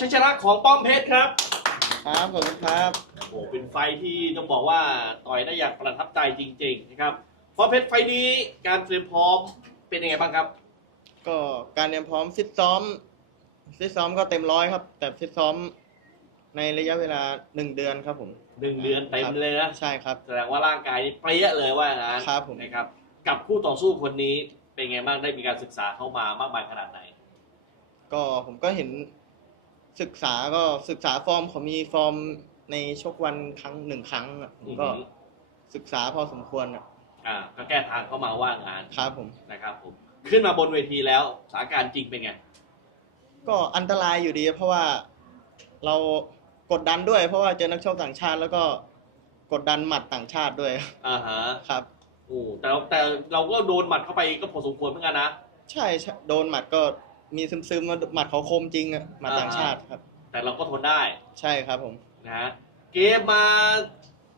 ชัยชนะของป้อมเพชรครับ ครับขอบคุณครับ โอ้โหเป็นไฟท์ที่ต้องบอกว่าต่อยได้อย่างประทับใจจริง ๆ นะครับป้อมเพชรไฟท์นี้การเตรียมพร้อมเป็นยังไงบ้างครับ ก็การเตรียมพร้อมฟิตซ้อมฟิตซ้อมก็เต็มร้อยครับ แต่ฟิตซ้อมในระยะเวลาหนึ่งเดือนครับผมหนึ่งเดือนเต็มเลยนะ ใช่ครับ แสดงว่าร่างกายนี่เปรี้ยเลยว่างั้นครับผม นะครับ กับคู่ต่อสู้คนนี้เป็นไงบ้างได้มีการศึกษาเข้ามามากมายขนาดไหน ก็ผมก็เห็น ศึกษาก็ศึกษาฟอร์มเขามีฟอร์มในชกวันครั้งหนึ่งครั้งอะผมก็อือฮึศึกษาพอสมควรอะอ่าก็แก้ทางเข้ามาว่างานครับผม นะครับผมขึ้นมาบนเวทีแล้วสถานการณ์จริงเป็นไง ก็อันตรายอยู่ดีเพราะว่าเรากดดันด้วย เพราะว่าเจอนักชกต่างชาติ แล้วก็กดดันหมัดต่างชาติด้วย อ่าฮะครับ โอ้แต่เราแต่เราก็โดนหมัดเข้าไปก็พอสมควรเหมือนกันนะ ใช่ใช่โดนหมัดก็ มีซึมๆมาหมัดเขาคมจริงอะหมัดอ่าต่างชาติครับ แต่เราก็ทนได้ใช่ครับผม นะฮะเกมมา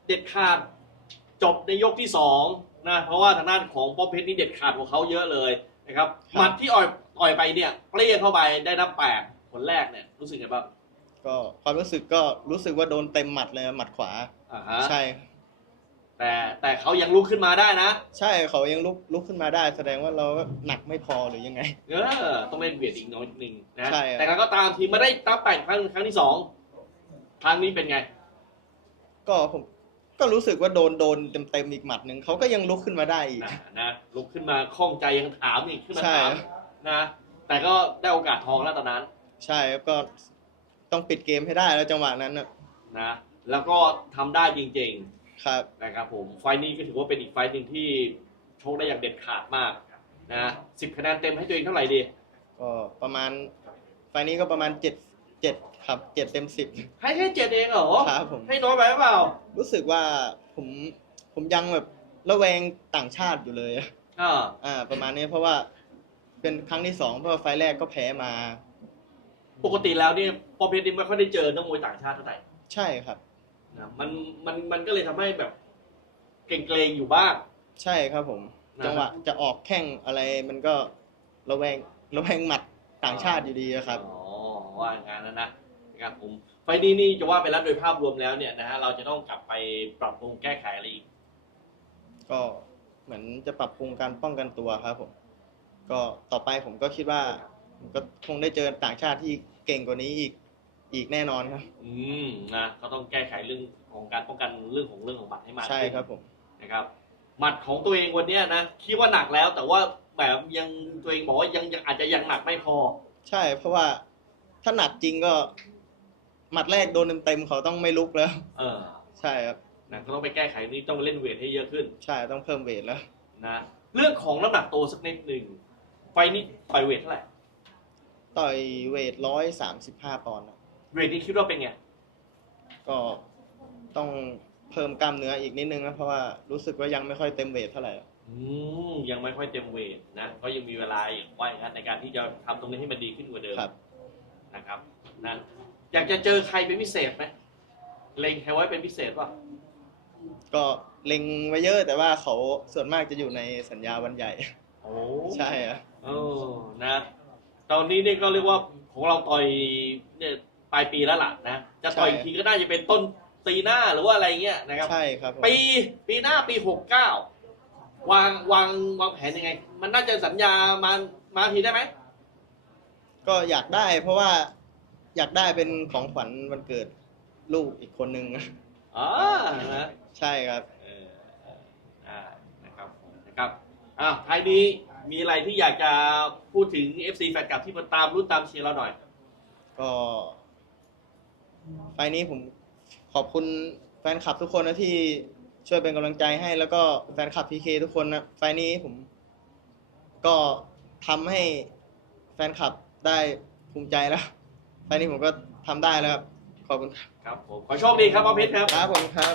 เด็ดขาดจบในยกที่สองนะเพราะว่าทางด้านของป้อมเพชรนี่เด็ดขาดกว่าเขาเยอะเลยนะครับหมัดที่อ่อยต่อยไปเนี่ยเปรี้ยเข้าไปได้นับแปดผลแรกเนี่ยรู้สึกไงบ้างก็ความรู้สึกก็รู้สึกว่าโดนเต็มหมัดเลยหมัดขวา อ่าฮะใช่ แต่แต่เขายังลุกขึ้นมาได้นะ ใช่เขายังลุกลุกขึ้นมาได้ แสดงว่าเราก็หนักไม่พอหรือยังไง เออ ต้องเล่นเวียดอีกน้อยหนึ่งนะใช่ครับ แต่ก็ตามทีมมาได้ตั้งแปดครั้งครั้งที่สองครั้งนี้เป็นไง ก็ผมก็รู้สึกว่าโดนโดนเต็มเต็มๆอีกหมัดหนึ่งเขาก็ยังลุกขึ้นมาได้อีกนะนะลุกขึ้นมาคล่องใจยังถามอีกขึ้นมาใช่ ถามนะแต่ก็ได้โอกาสทองแล้วตอนนั้นใช่ครับก็ต้องปิดเกมให้ได้แล้วจังหวะนั้นนะนะแล้วก็ทำได้จริง ครับๆนะครับผมไฟล์นี้ก็ถือว่าเป็นอีกไฟล์หนึ่งที่โชคได้อย่างเด็ดขาดมากนะสิบคะแนนเต็มให้ตัวเองเท่าไหร่ดี ก็ประมาณ ไฟล์นี้ก็ประมาณเจ็ดเจ็ดครับเจ็ดเต็มสิบให้แค่เจ็ดเองเหรอครับผม ให้น้อยไปหรือเปล่ารู้สึกว่าผมผมยังแบบระแวงต่างชาติอยู่เลยอ่าอ่า ประมาณนี้เพราะว่าเป็นครั้งที่สองเพราะว่าไฟล์แรกก็แพ้มา ปกติแล้วเนี่ยปอเพชรนี่ไม่ค่อยได้เจอนักมวยต่างชาติเท่าไหร่ ใช่ครับ นะมันมันมันก็เลยทำให้แบบเกรงๆอยู่บ้าง ใช่ครับผมนะจังหวะจะออกแข้งอะไรมันก็ระแวงระแวงหมัดต่างชาติอยู่ดีอะครับ อ๋อว่างานนั้นนะนะครับผมไฟล์นี้นี่จะว่าไปแล้วโดยภาพรวมแล้วเนี่ยนะฮะเราจะต้องกลับไปปรับปรุงแก้ไขอะไรอีกก็เหมือนจะปรับปรุงการป้องกันตัวครับผม ก็ต่อไปผมก็คิดว่าผมก็คงได้เจอต่างชาติที่เก่งกว่านี้อีก อีกแน่นอนครับ อืมนะก็ต้องแก้ไขเรื่องของการป้องกันเรื่องของเรื่องของหมัดให้มากใช่ขึ้นครับผม นะครับหมัดของตัวเองวันเนี้ยนะคิดว่าหนักแล้ว แต่ว่าแบบยังตัวเองบอกว่ายังยังอาจจะยังหนักไม่พอ ใช่ เพราะว่าถ้าหนักจริงก็หมัดแรกโดนเต็มๆเขาต้องไม่ลุกแล้ว เออใช่ครับ นะก็ต้องไปแก้ไขนี้ต้องเล่นเวทให้เยอะขึ้นใช่ต้องเพิ่มเวทแล้ว นะเรื่องของน้ำหนักตัวสักนิดหนึ่งไฟล์นี้ต่อยเวทเท่าไหร่ ต่อยเวทร้อยสามสิบห้าปอนด์ครับ เวทนี้คิดว่าเป็นไง ก็ต้องเพิ่มกล้ามเนื้ออีกนิดนึงนะเพราะว่ารู้สึกว่ายังไม่ค่อยเต็มเวทเท่าไหร่ อืมยังไม่ค่อยเต็มเวทนะก็ยังมีเวลาอีกว่าอย่างนั้นในการที่จะทำตรงนี้ให้มันดีขึ้นกว่าเดิมครับ นะครับนะอยากจะเจอใครเป็นพิเศษไหมเล็งใครไว้เป็นพิเศษป่ะก็เล็งไว้เยอะแต่ว่าเขาส่วนมากจะอยู่ในสัญญาวันใหญ่ โอ้ใช่อะ เออนะ ตอนนี้เนี่ยก็เรียกว่าของเราต่อยเนี่ย ปลายปีแล้วล่ะนะจะต่อยอีกทีก็น่าจะเป็นต้นปีหน้าหรือว่าอะไรเงี้ยนะครับ ใช่ครับผมปีปีหน้าปีหกเก้าวางวางวางแผนยังไง มันน่าจะสัญญามามาทีได้ไหมก็อยากได้เพราะว่าอยากได้เป็นของขวัญวันเกิดลูกอีกคนนึง อ๋อนะใช่ครับเออเอออ่านะครับนะครับอะท้ายนี้มีอะไรที่อยากจะพูดถึง FC แฟนคลับที่มาตามรุ่นตามเชียร์เราหน่อย ก็ ไฟล์นี้ผมขอบคุณแฟนคลับทุกคนนะที่ช่วยเป็นกำลังใจให้ แล้วก็แฟนคลับพีเคทุกคนนะไฟล์นี้ผม ก็ทำให้แฟนคลับได้ภูมิใจแล้ว ไฟล์นี้ผมก็ทำได้แล้วครับ ขอบคุณครับครับผมขอโชคดีครับป้าเพชรครับ ครับผมครับ